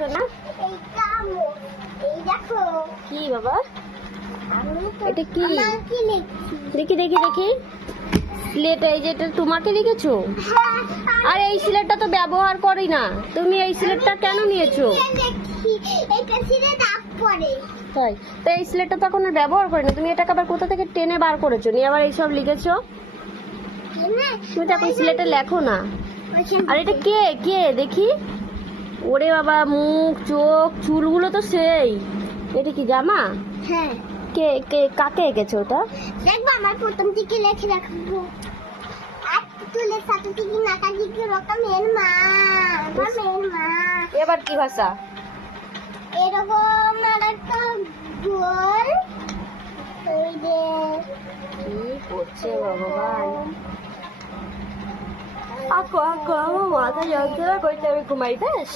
সোনা কি বাবা? এটা কি? কি লিখছি দেখি দেখি দেখি। স্লেট এই যেটা তোমাকে লিখেছো হ্যাঁ আর এই সিলেটটা তো ব্যবহার করি না। তুমি এই সিলেটটা কেন নিয়েছো? তাই। তো এই সিলেটটা তো এখন ব্যবহার করি না। তুমি এটাকে আবার কোথা থেকে টেনে বার করেছ? নিয়ে আবার এইসব লিখেছো? তুমি তো এখন সিলেটে লেখো না। আর এটা কে? কে? দেখি। ওরে বাবা মুখ চোখ চুলগুলো তো সেই। এটা কি জামা? হ্যাঁ। কে কে কাকে এঁকেছো ওটা? দেখব আমার প্রথম থেকে লিখে রাখব। আর তুলের সাথে থেকে নাকা দিকে রকম এর মা আমার মেয়ের মা। এবার কি ভাষা? এরকম আর একটা গোল। এই যে কি করছে ভগবান? আঁকো আঁকো আমার মাথা যন্ত্রণা করছে আমি ঘুমাই বেশ